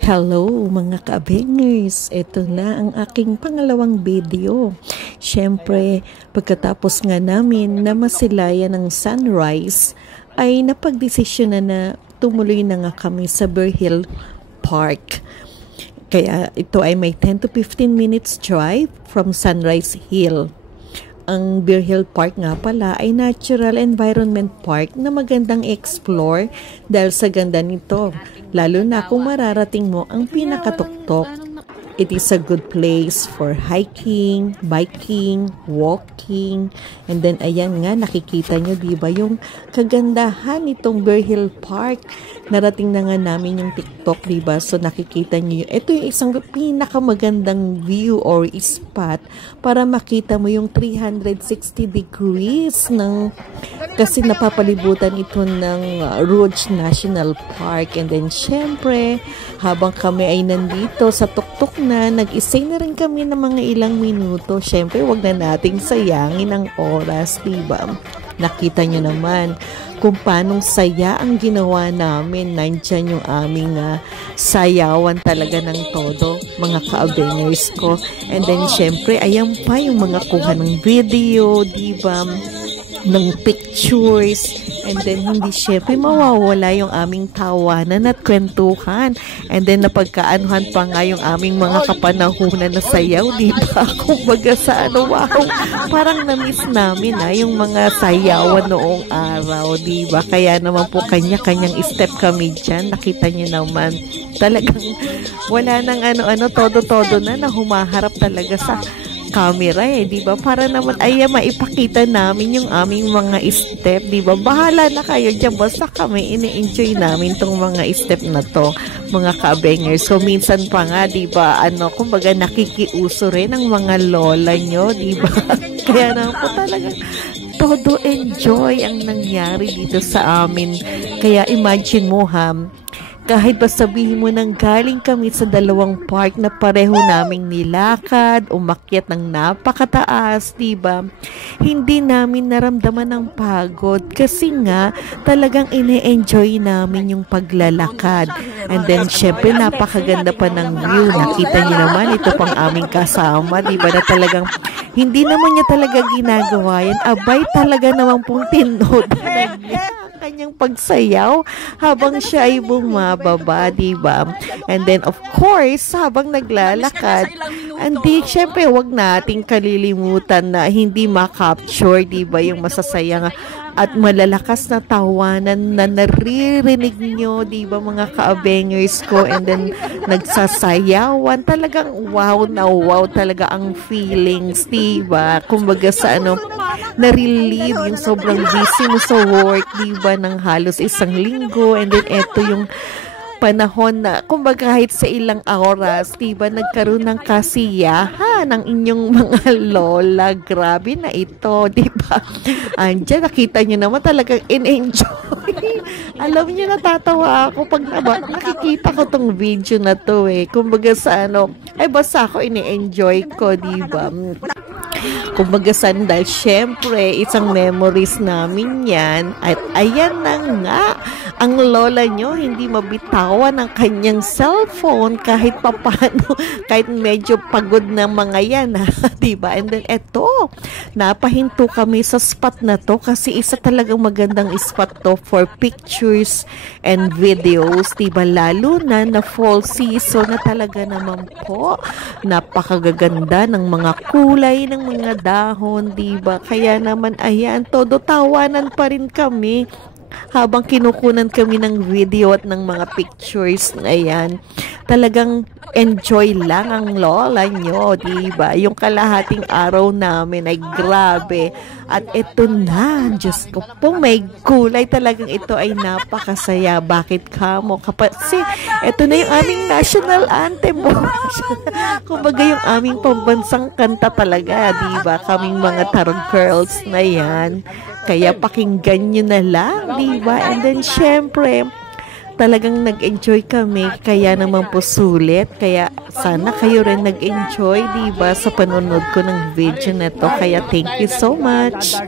Hello mga ka-abengers! Ito na ang aking pangalawang video. Siyempre, pagkatapos nga namin na masilayan ng sunrise, ay napagdesisyon na tumuloy na nga kami sa Bear Hill Park. Kaya ito ay may 10 to 15 minutes drive from Sunrise Hill. Ang Bear Hill Park nga pala ay natural environment park na magandang explore dahil sa ganda nito. Lalo na kung mararating mo ang pinakatuktok. It is a good place for hiking, biking, walking. And then ayan nga, nakikita nyo diba yung kagandahan nitong Bear Hill Park. Narating na nga namin yung TikTok, diba? So nakikita nyo yun. Ito yung isang pinakamagandang view or spot para makita mo yung 360 degrees ng, kasi napapalibutan ito ng Rouge National Park. And then syempre, habang kami ay nandito sa tuktok na, nag-isay na rin kami ng mga ilang minuto. Syempre, wag na nating sayangin ang oras, diba? Nakita nyo naman kung paanong saya ang ginawa namin. Nandyan yung aming sayawan talaga ng todo, mga ka-abengers ko. And then, syempre, ayan pa yung mga kuha ng video, diba? Ng pictures. And then, hindi syempre mawawala yung aming tawanan at kwentuhan. And then, napagkaanuhan pa nga yung aming mga kapanahunan na sayaw, diba? Kumbaga sa wow, parang na-miss namin yung mga sayawan noong araw, diba? Kaya naman po kanya-kanyang step kami dyan. Nakita niyo naman, talagang wala nang todo-todo na humaharap talaga sa camera di ba? Para naman maipakita namin yung aming mga step, di ba? Bahala na kayo dyan, basta kami ini-enjoy namin tong mga step na to, mga ka-abengers. So minsan pa nga, di ba, kumbaga nakikiuso rin ang mga lola nyo, di ba? Kaya naman po talagang todo enjoy ang nangyari dito sa amin. Kaya imagine mo kahit ba sabihin mo nang galing kami sa dalawang park na pareho naming nilakad, umakyat ng napakataas, diba? Hindi namin naramdaman ng pagod kasi nga talagang ine-enjoy namin yung paglalakad. And then syempre napakaganda pa ng view. Nakita niyo naman, ito pang aming kasama, diba? Na talagang hindi naman niya talaga ginagawa yan. Abay talaga naman pong tinodan niya kanyang pagsayaw habang siya ay bumababa, diba? And then, of course, habang naglalakad, syempre, wag nating kalilimutan na hindi ma-capture, diba? Yung masasayang at malalakas na tawanan na naririnig nyo, diba, mga ka-abengers ko? And then, nagsasayawan. Talagang wow na wow talaga ang feelings, diba? Kumbaga sa na-relieve yung sobrang busy mo sa work, diba, ng halos isang linggo. And then, eto yung panahon na, kumbaga kahit sa ilang oras, diba, nagkaroon ng kasiyahan ng inyong mga lola. Grabe na ito, diba? Andiyan, nakita nyo naman talagang in-enjoy. Alam nyo, natatawa ako pag nakikita ko tong video na to Kumbaga sa basta ako ini-enjoy ko, diba? Kumbaga sandal, syempre, isang memories namin yan. At ayan na nga, ang lola nyo hindi mabitawan ang kanyang cellphone kahit papano, kahit medyo pagod na mga yan, diba? And then eto, napahinto kami sa spot na to kasi isa talagang magandang spot to for pictures and videos, diba? Lalo na fall season na talaga naman po. Napakagaganda ng mga kulay ng mga dahon, diba? Kaya naman, ayan, todo tawanan pa rin kami habang kinukunan kami ng video at ng mga pictures. Ayan, talagang enjoy lang ang lola nyo, diba? Yung kalahating araw namin ay grabe. At ito na, Diyos ko po, may kulay talagang ito ay napakasaya. Bakit kamo? Kasi ito na yung aming national anthem. Kumbaga yung aming pambansang kanta talaga, diba? Kaming mga Tarot Girls na yan. Kaya pakinggan nyo na lang, diba? And then syempre, talagang nag-enjoy kami, kaya naman po sulit. Kaya sana kayo rin nag-enjoy, diba, sa panonood ko ng video na to. Kaya thank you so much.